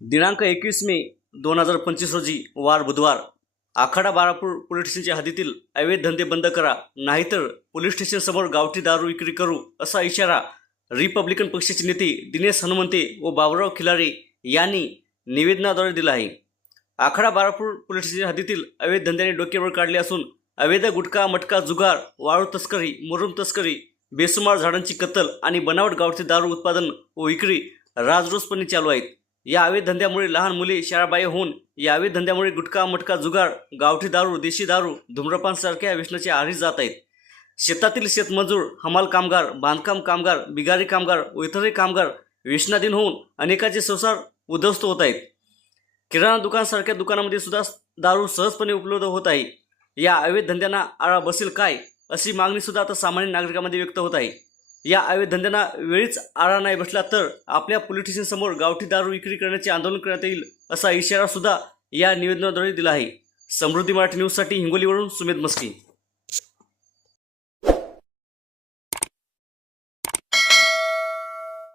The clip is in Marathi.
दिनांक एकवीस मे दोन हजार पंचवीस रोजी वार बुधवार आखाडा बारापूर पोलीस स्टेशनच्या हद्दीतील अवैध धंदे बंद करा नाहीतर पोलीस स्टेशन समोर गावठी दारू विक्री करू असा इशारा रिपब्लिकन पक्षाचे नेते दिनेश हनुमंते व बाबूराव खिलारे यांनी निवेदनाद्वारे दिला आहे. आखाडा बारापूर पोलीस स्टेशन हद्दीतील अवैध धंद्याने डोक्यावर काढले असून अवैध गुटखा मटका जुगार वाळू तस्करी मुरुम तस्करी बेसुमार झाडांची कत्तल आणि बनावट गावठी दारू उत्पादन व विक्री राजरोसपणे चालू आहेत. या अवैध धंद्यामुळे लहान मुले शाळाबाह्य होऊन या अवैध धंद्यामुळे गुटखा मटका जुगार गावठी दारू देशी दारू धूम्रपान सारख्या व्यसनाचे आहारी जात आहेत. शेतातील शेतमजूर हमाल कामगार बांधकाम कामगार बिगारी कामगार व इतरही कामगार व्यसनाधीन होऊन अनेकाचे संसार उद्ध्वस्त होत आहेत. किराणा दुकानसारख्या दुकानामध्ये सुद्धा दारू सहजपणे उपलब्ध होत आहे. या अवैध धंद्यांना आळा बसेल काय? अशी मागणी सुद्धा आता सामान्य नागरिकांमध्ये व्यक्त होत आहे. या अवैध धंद्यांना वेळीच आळा नाही बसला तर आपल्या पोलीस स्टेशनसमोर गावठी दारू विक्री करण्याचे आंदोलन करण्यात येईल असा इशारा सुद्धा या निवेदनाद्वारे दिला आहे. समृद्धी मराठी न्यूजसाठी हिंगोलीवरून सुमेध मस्की.